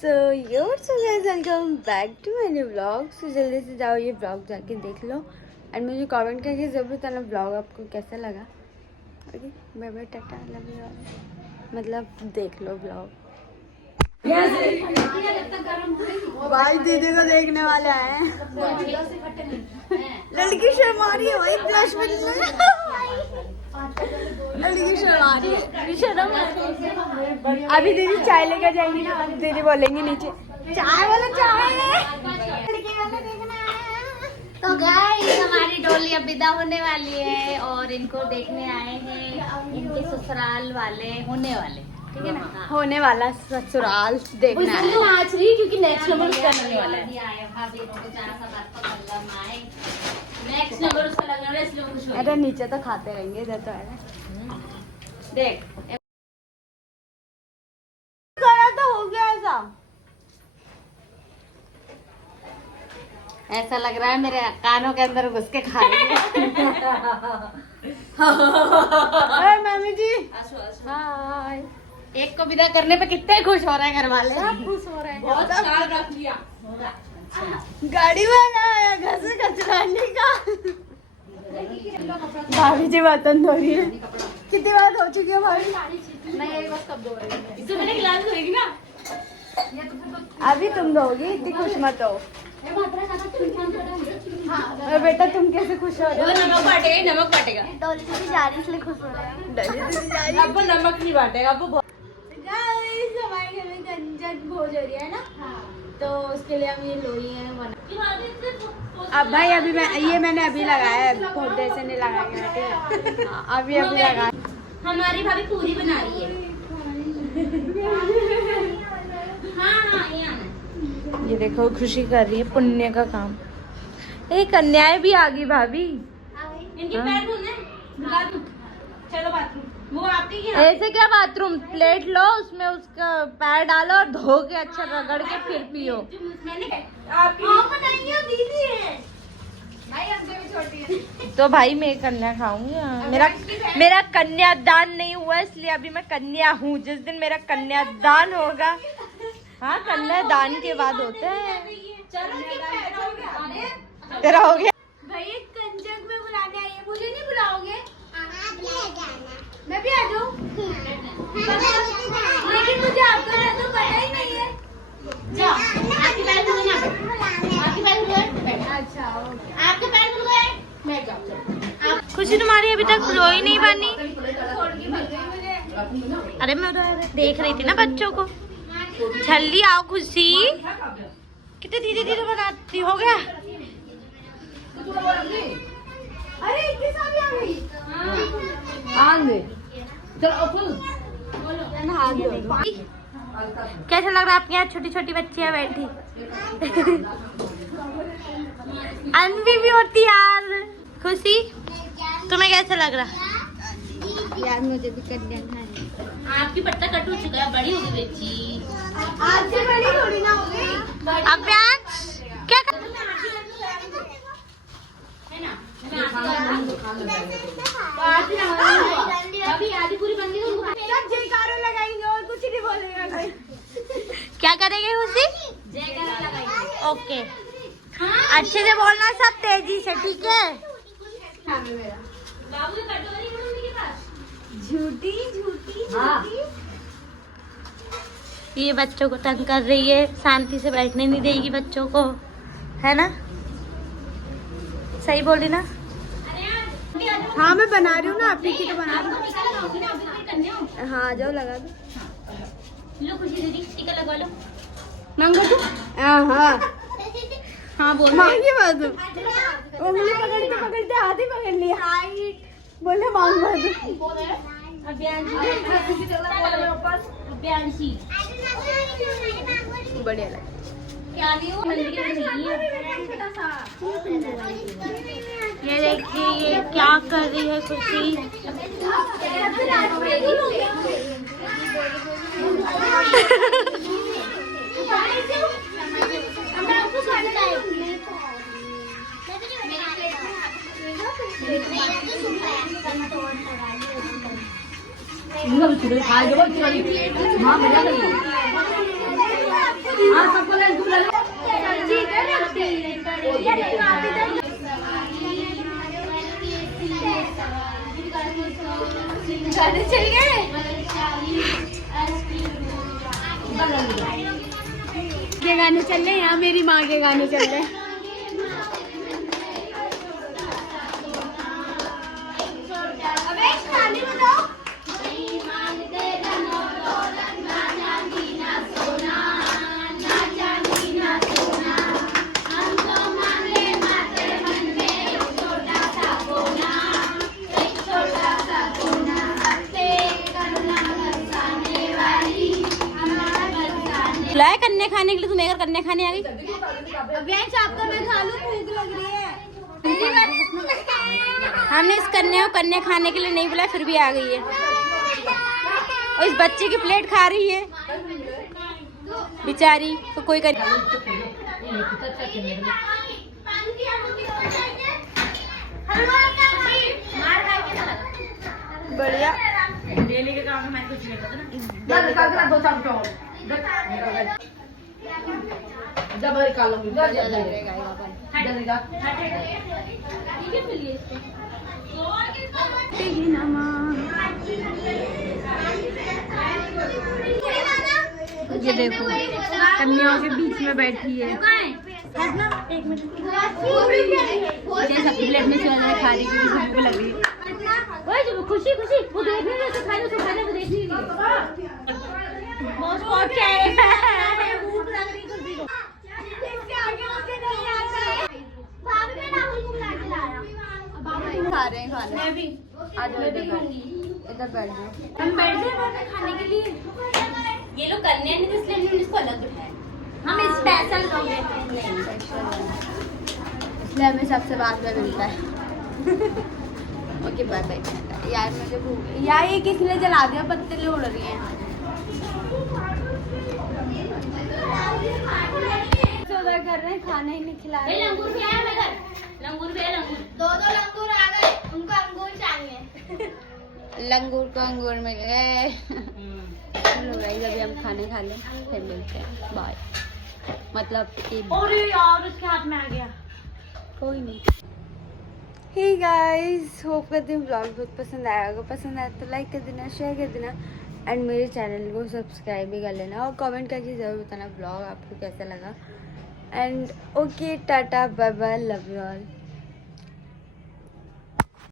So welcome back to my new blog. So जल्दी से जाओ ये ब्लॉग जाके देख लो एंड मुझे कमेंट करके ज़रूर बताना ब्लॉग आपको कैसा लगा। Okay bye bye tata love you all. मतलब देख लो ब्लॉग। भाई दीदी को देखने वाले आए हैं। लड़की शर्मा रही है भाई, ब्लश में लड़की शर्मा रही है, शर्म आ रही है। अभी दीदी चाय लेकर जाएंगी ना, अभी दीदी बोलेंगी नीचे चाय वाला चाय लड़की वाला देखना है। तो गाइस हमारी डोली अब विदा होने वाली है और इनको देखने आए हैं इनके ससुराल वाले होने वाले, ठीक है ना? होने वाला ससुराल देखना है। नाच रही क्योंकि नेक्स्ट नंबर उसका लगने वाला है। भाभी को जरा सा बात को कल्ला आए नेक्स्ट नंबर उसका लगने वाला है, इसलिए खुश हो। अरे नीचे तो खाते रहेंगे, इधर तो है देख करा तो हो गया ऐसा लग रहा है मेरे कानों के अंदर घुस के खा रही है। अरे मम्मी जी हाय। एक को विदा करने पे कितने खुश हो रहे हैं घर वाले, खुश हो रहे हैं। बहुत ख्याल रख लिया। गाड़ी वाला आया घर से कचरा निकाल। भाभी जी बर्तन धो रही है। कितनी बार हो चुकी है भाभी? नहीं यही बस कब धो रही है, इससे मैंने गिलास धोएगी ना। अभी तुम धोगी, इतनी खुश मत हो। अरे बेटा तुम कैसे खुश हो रहे हो? नमक बांटेगा, नमक बांटेगा। डोली दीदी जा रही इसलिए खुश हो रहे हैं। अब वो नमक नहीं बांटेगा, अब वो हमारे घर में कंजन भोज हो रही है ना, तो उसके लिए हम ये लोई हैं बना। अब भाई अभी मैंने अभी लगाया है, बहुत देर से नहीं लगाया। अभी लगाया। हमारी भाभी पूरी बना रही है। हाँ ये आना। ये देखो खुशी कर रही है, पुण्य का काम। एक कन्याएं भी आ गई भाभी। इनके पैर धोने चलो बाथरूम। वो आपकी क्या? ऐसे क्या बाथरूम? प्लेट लो, उसमें उसका पैर डालो और धो के अच्छा रगड़ के फिर पियो। दीदी है भाई, हमसे भी छोटी है। तो भाई मैं कन्या खाऊंगी। मेरा कन्यादान नहीं हुआ इसलिए अभी मैं कन्या हूँ। जिस दिन मेरा कन्यादान होगा, हाँ कन्यादान के बाद होते हैं। तेरा हो गया भाई कंजक में बुलाने आई है, मुझे नहीं बुलाओगे? मैं भी आ जाऊँ? लेकिन मुझे आपका तो पता ही नहीं है। जाओ आपके पैर धुल गए, आपके पैर धुल गए। अच्छा आपके पैर धुल गए, मैं जाऊँ। खुशी तुम्हारी अभी तक लोई नहीं बनी। छोड़ के भग गई मुझे। अरे मैं देख रही थी ना बच्चों को। जल्दी आओ खुशी, कितने धीरे धीरे बनाती। हो गया? अरे इतनी सारी आ गई। कैसा लग रहा है आपके यहाँ छोटी छोटी बच्चियाँ बैठी? अनवी भी होती यार। खुशी तुम्हें कैसा लग रहा? यार मुझे भी कन्या है। आपकी पट्टा कट हो चुका है, बड़ी होगी बेची। आपसे बड़ी थोड़ी ना होगी। अभ्यांश क्या कर... अभी आधी पूरी बंदी लगाएंगे और कुछ नहीं बोलेगा कोई। क्या करेंगे खुशी? जयकारा लगाएंगे। ओके अच्छे से बोलना, सब तेजी से, ठीक है? बाबू की कटोरी है मम्मी के पास। झूठी झूठी झूठी। ये बच्चों को तंग कर रही है, शांति से बैठने नहीं देगी बच्चों को, है ना? सही बोली ना? हाँ मैं बना रही हूँ ना, आप ही तो बना रही हूँ। हाँ जाओ लगा दो। लो खुशी दीदी टीका लगवा लो। मांगो तू। हाँ हाँ बोल मांगी बात। उंगली पकड़ते पकड़ते हाथ ही पकड़ लिया। बोले मांग बात। अभ्यांशी बढ़िया लगा। क्या नहीं हो मंदिर में नहीं है। ये देखिए ये क्या कर रही है खुशी। ये गाने चल रहे हैं, यहाँ मेरी माँ के गाने चल रहे हैं। बुलाया कन्या खाने के लिए, तुम अगर कन्या खाने आ गई। आपका मैं खा लूं, भूख लग रही है। हमने इस कन्या को कन्या खाने के लिए नहीं बुलाया, फिर भी आ गई है और इस बच्चे की प्लेट खा रही है बेचारी। तो कोई कर बढ़िया। डेली के काम में मैं कुछ नहीं पता ना। ये देखो कन्याओं के बीच में बैठी है। एक मिनट सबकी प्लेट में चल खा रही है, भूख लग रही है। खुशी खुशी वो देखने में तो खाने को खाने को देख रही है। खा रहे हैं खाना। मैं भी आज इधर बैठ जाओ। हम बैठ गए खाने के लिए। ये लोग कन्या नहीं थे इसलिए हमने इसको अलग बिठाया। हम स्पेशल लोग हैं, इसलिए हमें सबसे बाद में मिलता है। Okay bye bye. यार मुझे भूख यार, ये किसने जला दिया, पत्ते उड़ रही हैं। उधर कर रहे हैं, खाना ही नहीं खिला रहे। लंगूर भी आया मेरे घर, लंगूर भी है। लंगूर दो लंगूर आ गए, उनको अंगूर चाहिए। लंगूर को अंगूर मिल गए। चलो गाइस अभी हम खाने खा लें, फिर मिलते हैं। बाय। मतलब कि अरे यार उसके हाथ में आ गया। कोई नहीं। हे गाइस, होप करती हूँ ब्लॉग बहुत पसंद आया होगा। पसंद आया तो लाइक कर देना, शेयर कर देना एंड मेरे चैनल को सब्सक्राइब भी कर लेना और कमेंट करके ज़रूर बताना ब्लॉग आपको कैसा लगा। And okay, tata bye bye, love you all.